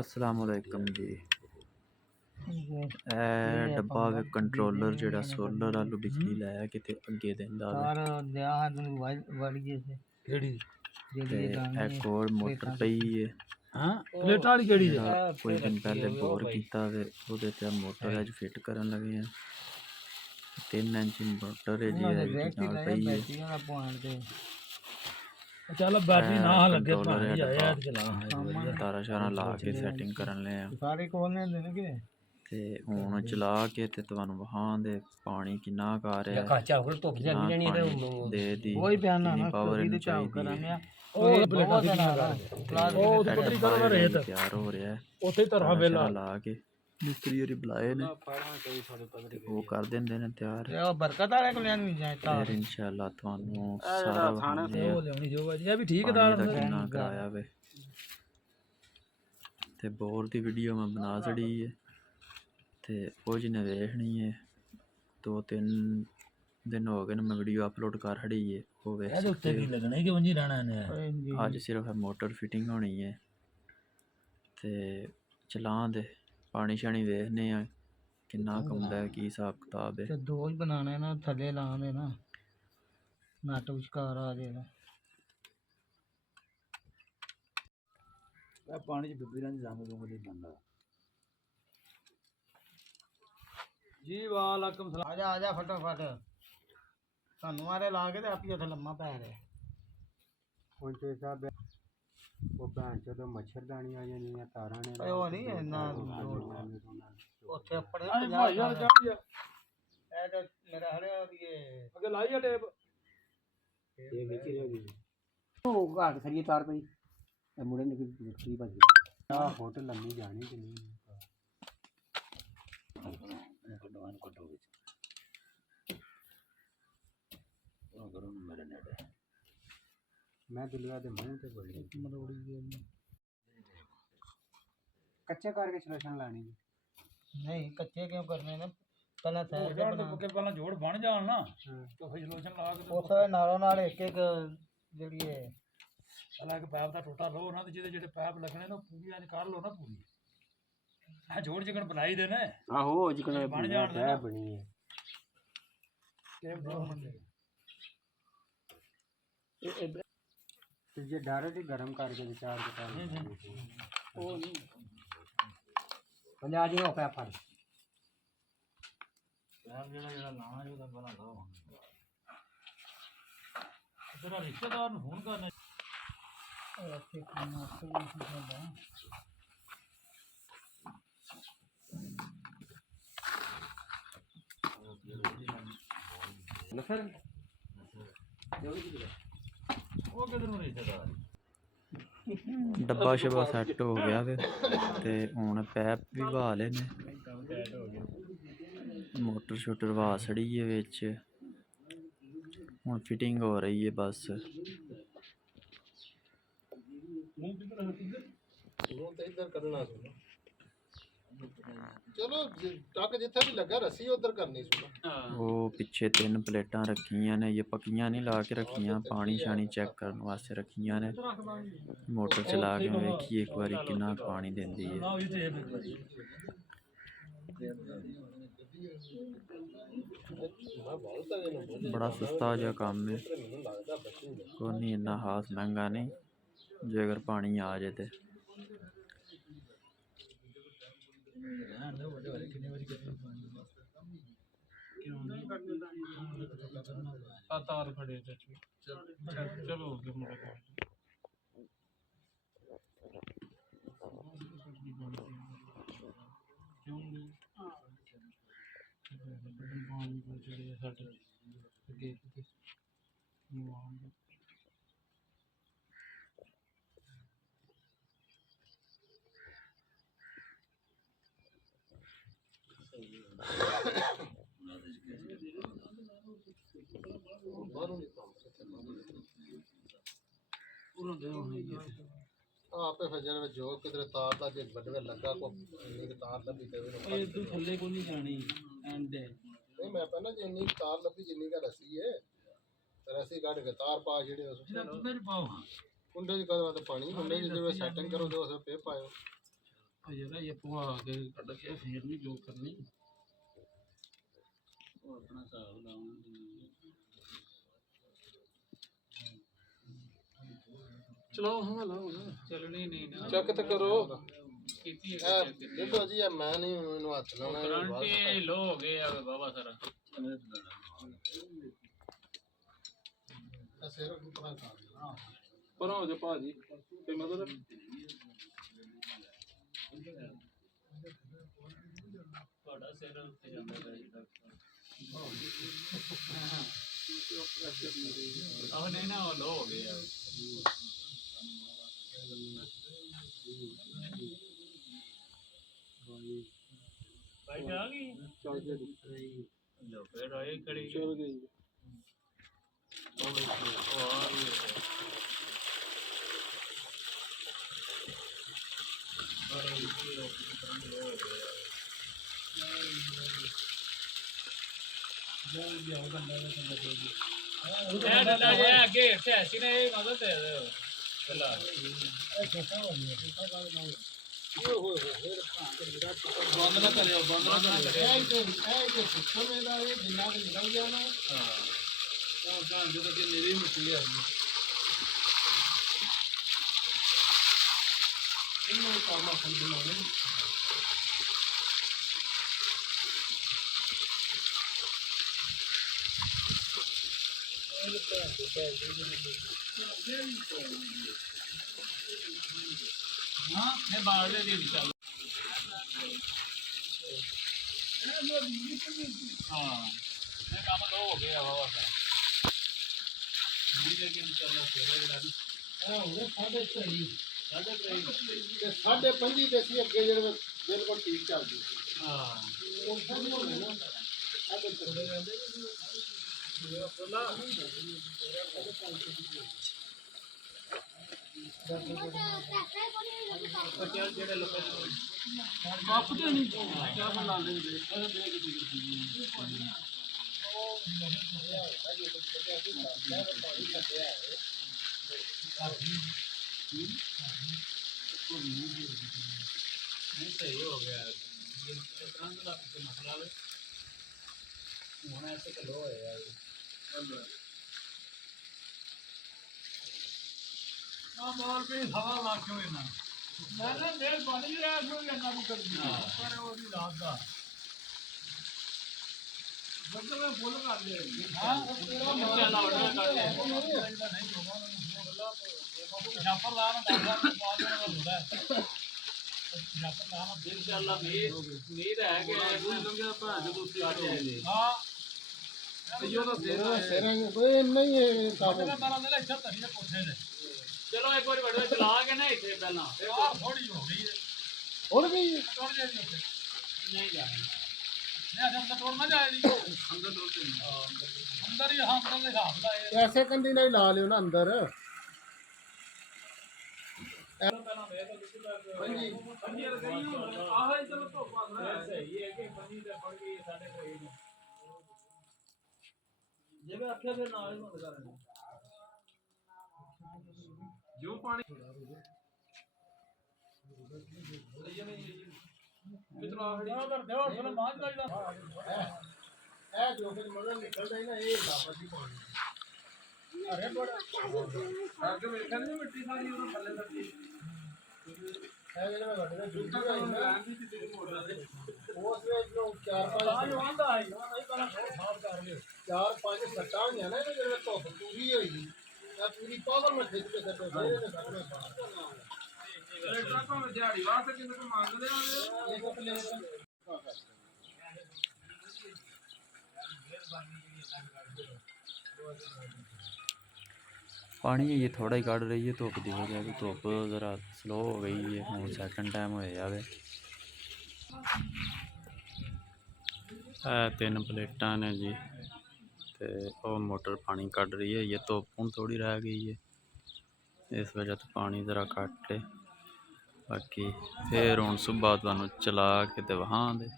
अस्सलाम वालेकुम जी। डब्बा वे कंट्रोलर जेड़ा सोलर आलू बिजली लाया किते अगे देंदा वे ते एक और मोटर पई है जेड़ा कोई दिन पहले बोर कीता वे ओदे ते मोटर अज फिट करन लगे हैं। 3 इंच मोटर है जी नाल पई है। चल बैटरी ना लगे तारा शारा ला के सैटिंग करन ले सारे खोलने देने के ते हुण चला के ते तुहानू वहां दे पानी किन्ना आ रहा है दे दी कितनी पावर इनू चाहिदी है तैयार हो रहा है ला के मिस्त्री होरी बुलाए ने वो कर देंदे ने तैयार फिर इंशाअल्लाह तुहानू सारा वखांदे किन्ना कराया वे ते बोर दी वीडियो मैं बना छड़ी है ते वो जिन्हें वेखनी है 2-3 दिन हो गए मैं वीडियो अपलोड कर छड़ी है वो वेख सकते हो। अज सिर्फ मोटर फिटिंग होनी है ते चलां दे पानी शानी वेखने किन्ना कमदा है की हिसाब किताब है। दो ही बनाने ना थले लाने ना नट विचकार आ जाएगा पानी च डुब्बी रही जंग बंदा जी वालेकुम सलाम आजा आजा फटाफट सानू मारे ला के आप ही उथे लम्मा पै रहे पहुंचे साहब वो भैन चो मच्छरदानी आ जानी तारा ने ओ नहीं इन्ना उथे अपने 50 चढ़ गया ए तो मेरा हरे ये अगे लाई है टेप ये विच रह गई ओ घाट खरी तार पई मुड़े निकली भज गई आ होटल लम्मी जानी कि नहीं मैं दिलवा दे मुंह ते बड़ी मरोड़ी कच्चे करके सलूशन लानी नहीं कच्चे क्यों करने ने पहला सैर के बना के पहला जोड़ बन जान ना तो फिर सलूशन ला के उस नालों नाल एक एक जेडी है पहला एक पैप दा टोटा लो ना ते जेडे पैप लगने ना पूरी निकाल लो ना पूरी हां जोड़ जिकन बनाई दे ने आहो जिकन बन जान है बनी है ये डायरेक्ट ही गरम करके विचार के ओ नहीं पंजा जी हो पे फड़ यार जेड़ा लाना है ओदा बना लो तेरा रिश्तेदार नु फोन करना ऐसे करना तो नहीं सर डब्बा शब्बा सैट हो गया वे ते हुण पैप भी बहा ले ने मोटर शोटर बहा छड़ी है बिच हुण फिटिंग हो रही है बस चलो टक जिथे भी लगा रस्सी उधर करनी वो पीछे 3 प्लेटां रखियां ने ये पक्कियां नहीं ला के रखियां पानी शानी चेक करने वास्ते रखियां ने मोटर चला के वेखिए एक बारी कितना पानी देंदी है। बड़ा सस्ता जा काम है कोई नहीं इन्ना खास महंगा नहीं जो अगर पानी आ जाए तो तार खड़े चलो आपे फजर में जो किधर तार दा जे बड़वे लगा को इन्नी तार लभी ते ये तू थल्ले को नहीं जानी एंड नहीं मैं पहना जे इन्नी तार लभी जिन्नी का रस्सी है रस्सी काट के तार पा जेड़े उस मेरे पाओ कुंडे च करो तो पानी कुंडे च जो सेटिंग करो तो उसे पे पायो ਜਿਹੜਾ ਇਹ ਪਵਾ ਕੇ ਕੱਢ ਕੇ ਫੇਰ ਨਹੀਂ ਜੋ ਕਰਨੀ ਉਹ ਆਪਣਾ ਹਿਸਾਬ ਲਾਉਣਾ ਚਲੋ ਹਾਂ ਲਾਓ ਚੱਲਣੀ ਨਹੀਂ ਨਾ चेक तो करो ਕੀਤੀ देखो जी मैं नहीं इन्हों हाथ लाना ਕਰੰਟ ਲੋ ਹੋ ਗਏ ਆ ਬਾਬਾ ਸਾਰਾ सिर ऊपर कर देना ਪਰ ਹੋ ਜਾ ਭਾਜੀ ਤੇ ਮਤਲਬ ਤੁਹਾਡਾ ਸਿਰ ਉੱਤੇ ਜਾਂਦਾ ਹੈ ਆਹ ਨਹੀਂ ਨਾ ਉਹ ਲੋ ਹੋ ਗਏ ਆ ਭਾਈ ਆ ਗਈ चल गई ਲੋ ਫੇਰ ਆਏ ਕੜੀ चल गई ਉਹ ਆ ਗਈ ਇਹ ਡੰਡਾ ਜੇ ਅੱਗੇ ਇੱਥੇ ਐਸੀ ਨੇ ਇਹ ਮਦਦ ਦੇ ਦਿਓ ਚੱਲਾ ਬੰਦ ਨਾ ਕਰਿਓ सिस्टम जिन्ना निकल गया ना ਹਾਂ ਤਾਂ ਜਦੋਂ ਕਿ ਮੇਰੀ ਮਿੱਟੀ ਆ ਗਈ इन्होंने काम अपन बनाने ਹਾਂ ਇਹ ਬਾਹਰ ਦੇ ਦੀ ਚੱਲ ਹਾਂ ਇਹ ਕੰਮ ਲੋ ਹੋ ਗਿਆ ਹਵਾ ਦਾ ਜੀ ਲੇਕਿਨ ਚੱਲਣਾ ਫੇਰ ਜਿਹੜਾ साढ़े पंजी देसी अगे जेह्ड़े बिल्कुल ठीक चलदी ਹਾਂ ਉਹ सब होने ना अगर थोड़े रहंदे ਚੱਲ ਜਿਹੜੇ ਲੋਕਾਂ ਨੂੰ ਕੱਪ ਤੇ ਨਹੀਂ ਕਿਆ ਬਣਾ ਲੈਂਦੇ ਇਹ ਦੇਖ ਜੀ नहीं सही हो गया का मसला है होना ऐसे तो लो है यार बॉल पे हवा लाग क्यों है ना मैंने देर पानी भी रहा क्यों करना भी कर दिया पर वो भी रात का मतलब मैं फुल कर ले हां चला ऑर्डर कर ले नहीं होगा जाफर लाना दादा को पाल देना होता है जाफर लाना इंशाल्लाह उम्मीद है कि पूरी दुनिया भैन जो दूसरी कर जाएंगे हां यो तो सिर कोई नहीं है काम मैं बारा ले इधर तरी कोठे ने चलो एक बार बड़ा चला के ना इथे पहला थोड़ी हो गई है उड़ गई तोड़ जाएगी उसे नहीं जाएगी नहीं अंदर तोड़ ना जाएगी अंदर तोड़ते अंदर ही हां अंदर दिखा है ऐसे कंदी नहीं ला लियो ना अंदर पंजी पंजी रखनी आह चलो तो पास है सही है कि पंजी ते पड़ गई साढ़े कोई नहीं जे मैं आख्या फिर नाल ही बंद करने जो पानी कितना उधर देवर थोड़ा मान जाइदा ए जो फिर मगर निकलदा ही ना ये लापत ही पानी अरे बड़ा आगे मेरे ख्याल में मिट्टी सारी उधर थल्ले तक है जेड़ा मैं घटना जूता का ना उस वे जो 4-5 आज आंदा आई पहला साफ कर ले 4-5 सट्टा होंगे ना जेड़ा धुप पूरी होई या पूरी पावर में खिंच के सट्टे फिर ने करने लेटर तो दिहाड़ी वास्ते किने को मांगदे आ एक प्लेट पानी ये थोड़ा ही काट रही है धुप की वजह से धुप ज़रा स्लो हो गई है हूँ सैकंड टाइम हो जाए 3 प्लेटा ने जी तो वो मोटर पानी कट रही है ये धुप हूँ थोड़ी रह गई है इस वजह तो पानी ज़रा कट ले बाकी फिर हूँ सुबह तुहानू चला के ते वहां दे